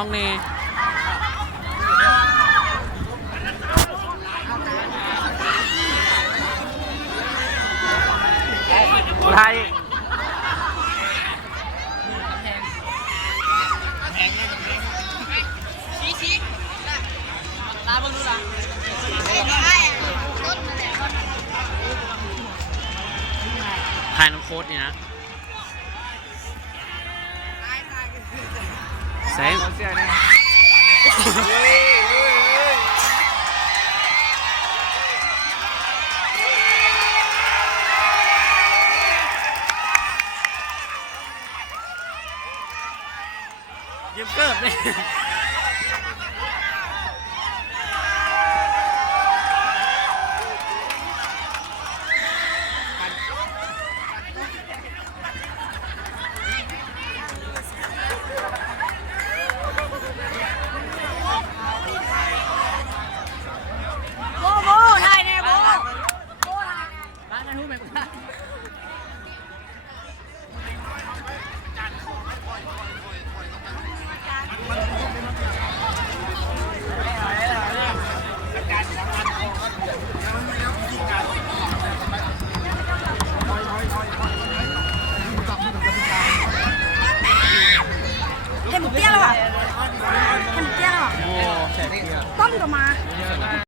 น้องเนไทยลาบรู้ละถ่ายน้ำโค้ดนี่นะแสงยิ้มเกิบเลยเห็นหมูเปี้ยแล้วอ่ะเห็นหมูเปี้ยแล้วอ่ะ โอ้แฉกเปี้ย ต้องอยู่กับมา